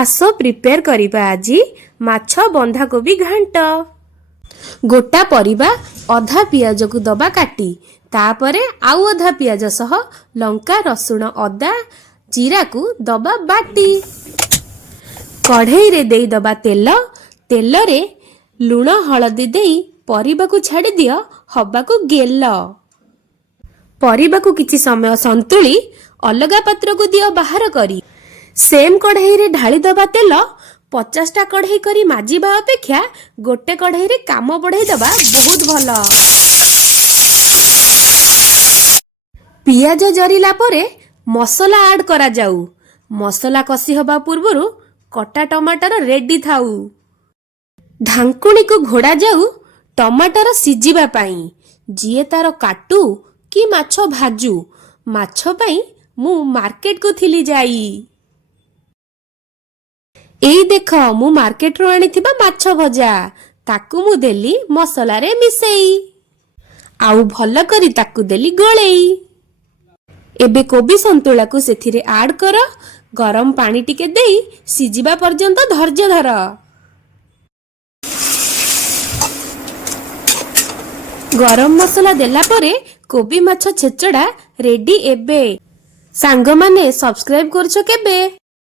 आस prepare करिबा आजी माछ बंधाकोबी घांट। गोटा परिबा अधा पियाज को दबा काटी तापरे आउ अधा पियाज सह लंका रसुण अदा जीरा को दबा बाटी कढ़ई रे देई दबा तेल तेल रे लुण हलदी देई परिबा को छाड़ी दियो हबा को गेल परिबा को किछि समय संतुली अलगा पात्र को दियो बाहर करी सेम कढ़ई रे ढाली दबा तेल 50टा कढ़ई करी माजिबा अपेक्षा गोटे कढ़ई रे काम बढ़ाई दबा बहुत भल। पियाज जरिला परे मसला ऐड करा जाऊ। मसला कसी हबा पूर्वरु कटा टमाटर रेडी थाऊ। ढांकुणी को घोड़ा जाऊ टमाटर सिजिबा पाई जिए तार काटू कि माछ भाजू माछ पाई मु मार्केट को थिली जाई। एई देख मु मार्केट रो आनिथिबा माछ भजा ताकू मु देली मसला रे मिसेई आउ भल करी ताकू देली गळेई। एबे कोबी संतुला को सेथिरे ऐड कर गरम पानी टिके देई सिजिबा पर्यंत धैर्य धर। गरम मसला देला परे कोबी माछ छेचड़ा रेडी। एबे सांग माने सब्सक्राइब करछो केबे?